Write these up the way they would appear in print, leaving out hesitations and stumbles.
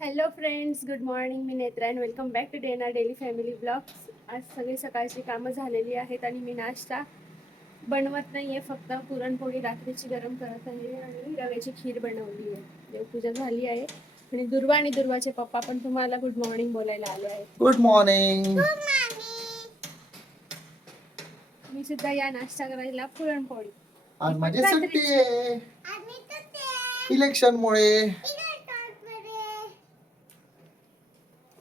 Hello friends, good morning. मी Netra and welcome back to Dena daily family blogs. आज सगळी सकाळची कामं झालेली आहेत आणि मी नाश्ता बनवत नाही आहे, फक्त पुरणपोळी रात्रीची गरम करत आहे आणि रव्याची खीर बनवली आहे. देवपूजा झाली आहे आणि दुर्वा आणि दुर्वाचे पप्पा पण तुम्हाला गुड मॉर्निंग बोलायला आले आहेत. Good morning. मी सुद्धा या नाश्ता करायला पुरणपोळी. आज माझी सुट्टी आहे इलेक्शन मुळे.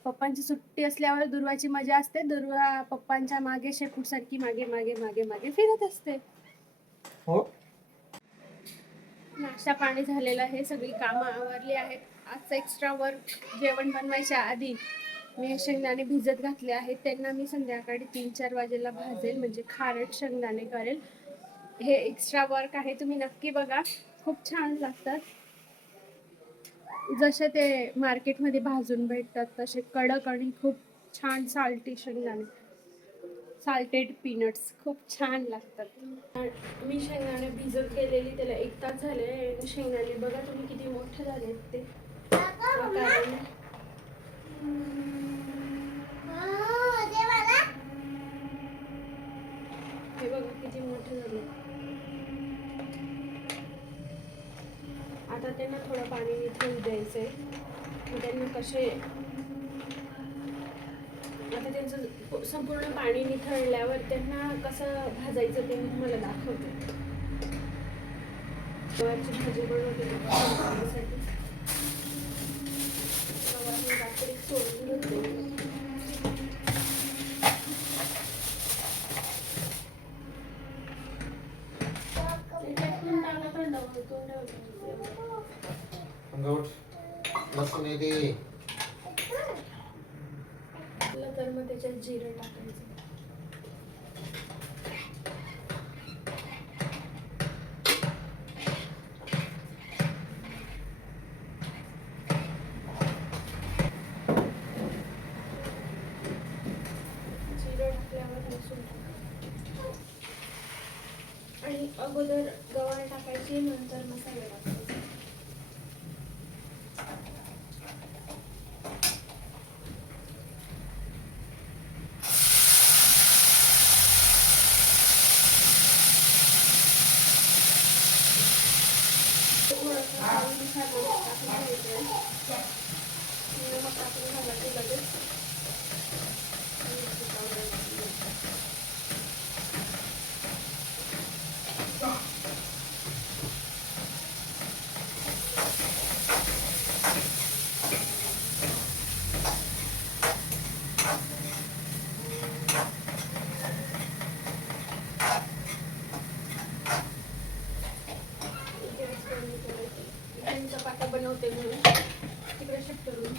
पप्पांची सुट्टी असल्यावर दुर्वाची मजा असते. दुर्वा पप्पांच्या मागे शेपूटसारखी मागे मागे मागे मागे फिरत असते. हो, नाश्ता पाणी झालेलं आहे, सगळी कामं आवरली आहेत. आजचं एक्स्ट्रा वर्क जेवण बनवायच्या आधी मी शेंगदाणे भिजत घातले आहेत. त्यांना मी संध्याकाळी 3-4 वाजेला भाजेल, म्हणजे खारट शेंगदाणे करेल. हे एक्स्ट्रा वर्क आहे, तुम्ही नक्की बघा, खूप छान लागतात. जसे ते मार्केटमध्ये भाजून भेटतात तसे कडक आणि खूप छान साल्टी शेंगदाणे, साल्टेड पीनट्स खूप छान लागतात. मी शेंगदाणे भिजत केलेली त्याला 1 तास झाले. शेंगदाणे बघा तुम्ही किती मोठे झाले ते. हे बघा किती मोठे झाले. आता त्यांना थोडं पाणी निथळू द्यायचंय. त्यांना कसे आता त्यांचं संपूर्ण पाणी निथळल्यावर त्यांना कसं भाजायचं ते मी तुम्हाला दाखवते. गव्हाची भाजी बनवते गव्हासाठी. रात्री सोडून घेते. लसूण येते. तर मग त्याच्यात जिरं टाकायचं. जिरं टाकल्यावर लसूण टाकायचं आणि अगोदर गव्हाळ टाकायची, नंतर मसाला टाकायचा. चपात्या बनवते म्हणून तिकडे शिफ्ट करून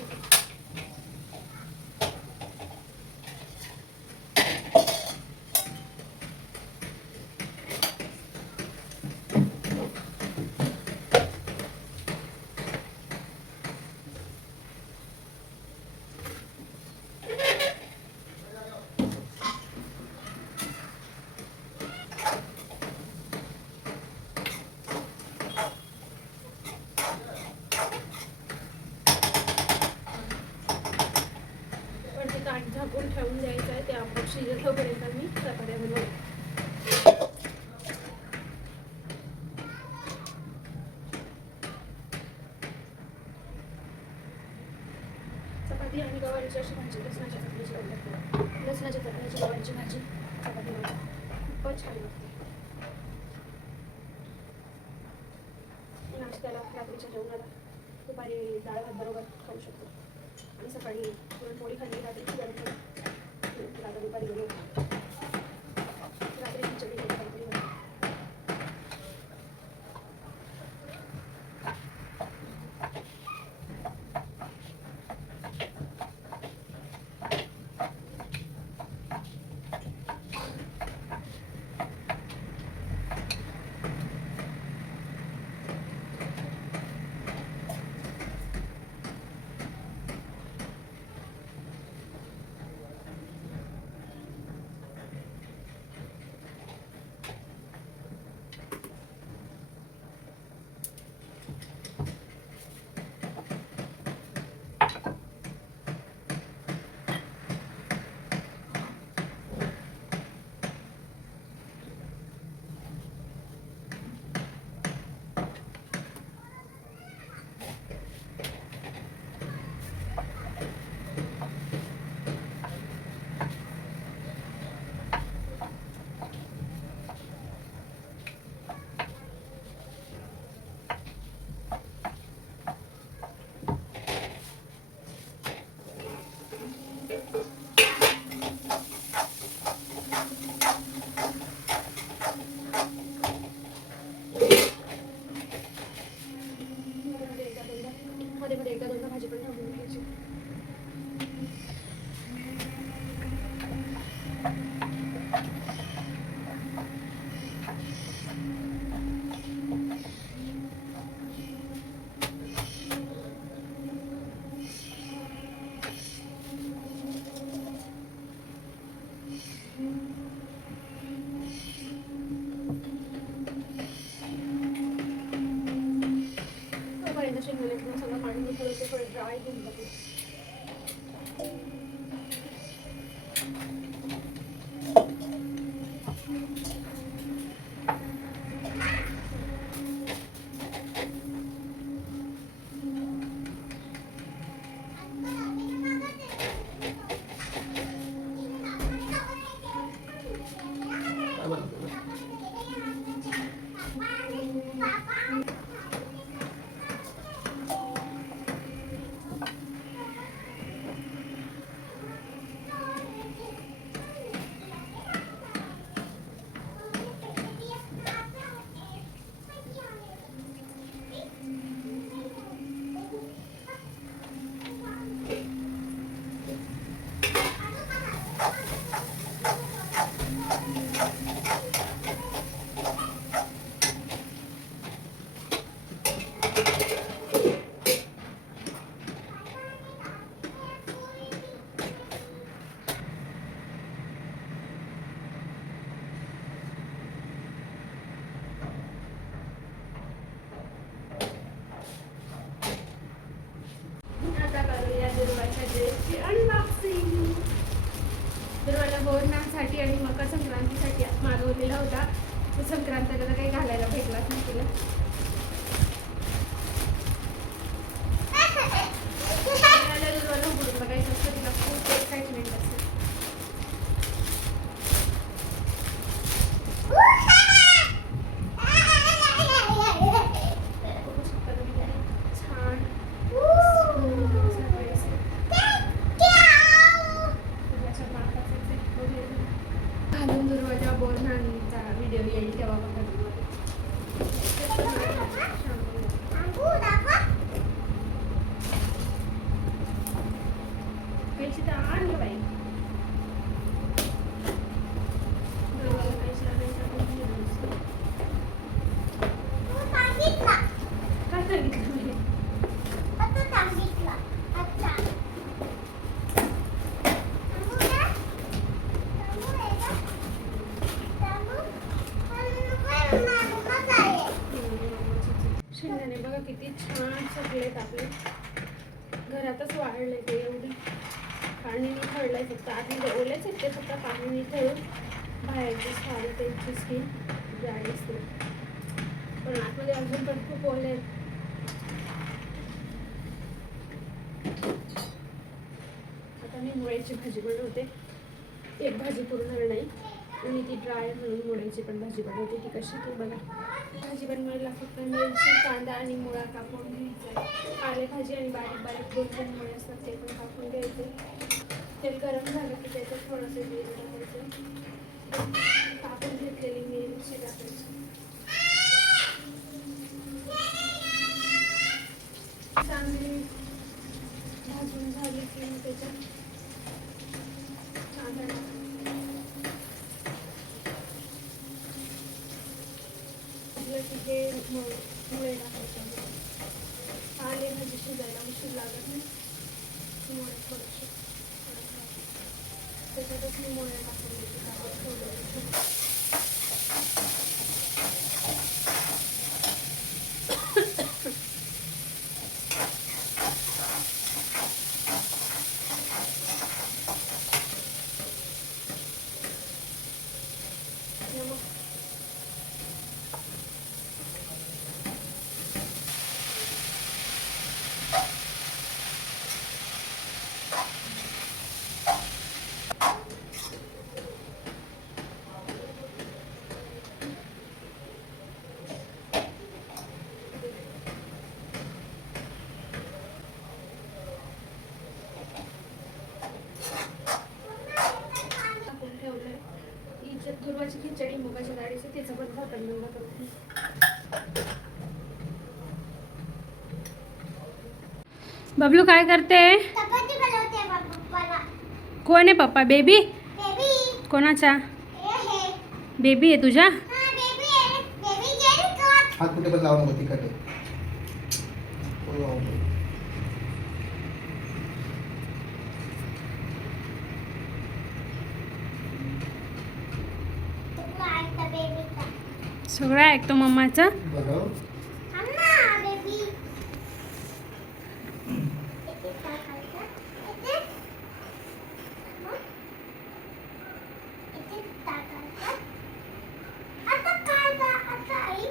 झाकून ठेवून द्यायचं आहे. ते आपोआप शिजतोपर्यंत मी चपात्या बनवते. चपाती आणि गवारीची अशी भाजी, लसणाच्या चटणीची गवारीची भाजी चपाती खूपच छान लागते. नाश्त्याला, रात्रीच्या जेवणाला, दुपारी डाळ भात बरोबर खाऊ शकतो. आणि सकाळी पुरणपोळी खाल्ली, रात्रीची गरम आता दुपारी बनवतो. रात्री खिचडी काहीतरी बनवतो. आता भाजी पण टाकून घ्यायची. तोपर्यंत शेंगदाण्याचं मसाला काढून थोडं ड्राय घेऊन टाकू. आता करूया दुर्वाच्या ड्रेसची अनबॉक्सिंग. दुर्वाला बोरनासाठी आणि मकर संक्रांतीसाठी मागवलेला होता. तो संक्रांतीला काही घालायला भेटलाच नाही तिला. दुर्वाला उघडून बघायचं असतं, तिला खूप एक्साइटमेंट असते. छान घालून दुर्वाजा बोरनाचा व्हिडिओ येईल तेव्हा बघा. पैसे तर आणलं बाई. दुर्वाला पैसे आणायचे आपण घेऊन. काय सांगितलं मी? शेंगदाणे बघा किती छान सगळेत आपले. घरातच वाढले ते एवढी. पाणीने खळलंय फक्त आतमध्ये ओलेच आहेत ते, फक्त पाणीने खळून बाहेरची सारी त्यांची स्किन जाडीच नाही, पण आतमध्ये अजून पण खूप ओले आहेत. आता मी मुळ्याची भाजी बनवते. एक भाजी पूर्ण नाही आणि ती ड्राय म्हणून मुळ्याची पण भाजी बनवते. ती कशी ती बघा. भाजी बनवायला फक्त मिरची, कांदा आणि मुळा कापून घ्यायचा. पालेभाजी आणि बारीक बारीक दोन मुळे असतात ते पण कापून घ्यायचे. तेल गरम झालं की त्याच्यात थोडंसं जिरं टाकायचं. कापून घेतलेली मिरची टाकायची. चांगली भाजून झाली की मग त्याच्यात कांदा टाकायचा. की हे मुळे टाकायचे. पालेभाजी शिजायला उशीर लागत नाही, मुळे थोडेसे त्याच्यातच मी मुळे टाकून देते. दुर्वाची खिचडी मुगाच्या डाळीचं त्याचं पण भाकर बंद करते. बबलू काय करते? चपाती बनवते पप्पाला. कोण आहे पप्पा? बेबी? बेबी कोणाचा हे बेबी आहे तुझ्या? हा बेबी आहे. बेबी गेली का? हात कुठे पण लावू नको तिकडे. हो, हो. तुला ऐकता बेबीचा. सगळं ऐकतो मम्माचं. बघा. अम्मा बेबी. इथे टाकायचं. इथे. मग? इथे टाकायचं. आता काय बा आता आई?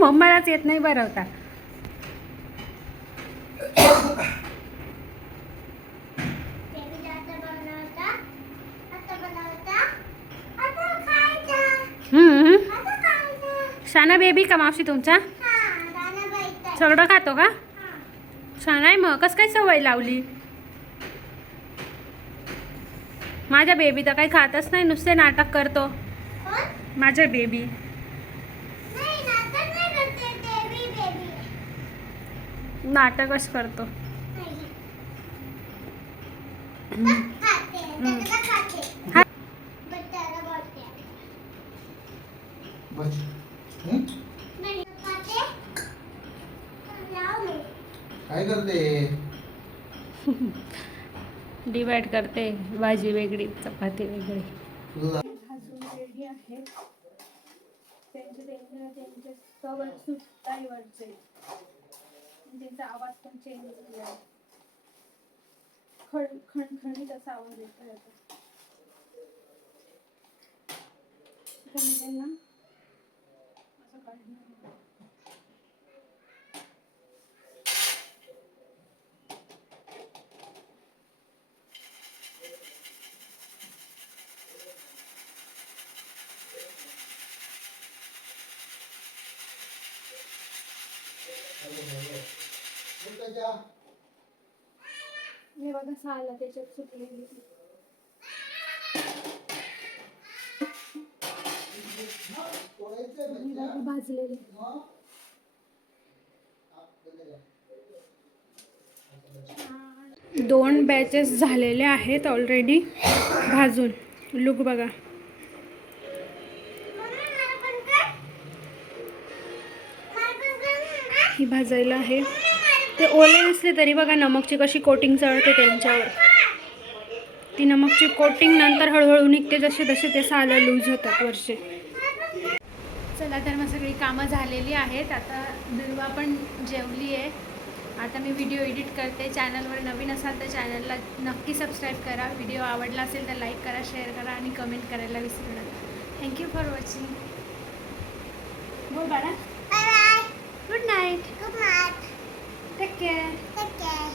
मम्मालाच येत नाही भरवता. बेबी आता बनवता. आता बनवता. आता खायचं. आता खायचं. शाना बेबी का मावशी तुमचा? हा दाना बाईचा. सगळं खातो का? हा. शाना आहे मग. कसं काय सवय लावली? माझ्या बेबी तर काही खातच नाही, नुसते नाटक करतो. कोण? माझ्या बेबी नाही नाटक नाही करते बेबी बेबी. नाटकच करतो. नाही. खाते. त्याला खाते. हा. बटाटा बोलते. बस. हं? नाही खाते. लाव मी. काय करते? डिवाइड करते. भाजी वेगळी, चपाती वेगळी. तुझं भाजून रेडी आहे. त्यांचे कवर सुटताय वरचे. त्यांचा आवाज पण चेंज झाला. खणखणीत असा आवाज येतोय आता. त्यांना असं काढणार. हे बघा साला त्याच्यात सुटलेली. भाजलेली. 2 बॅचेस झालेले आहेत ऑलरेडी भाजून. लुक बघा. ही भाजायला आहे. ते ओले नसले तरी बघा नमकची कशी कोटिंग चढते त्यांच्यावर. ती नमकची कोटिंग नंतर हळूहळू निघते जसे जसे ते सालं लूज होतात वरचे. चला तर मग सगळी कामं झालेली आहेत. आता दुर्वा पण जेवली आहे. आता मी व्हिडिओ एडिट करते. चॅनलवर नवीन असाल तर चॅनलला नक्की सबस्क्राईब करा. व्हिडिओ आवडला असेल तर लाईक करा, शेअर करा आणि कमेंट करायला विसरू नका. Thank you for watching. हो बाळा. Bye bye. Good night. Good night. Take care. Take care.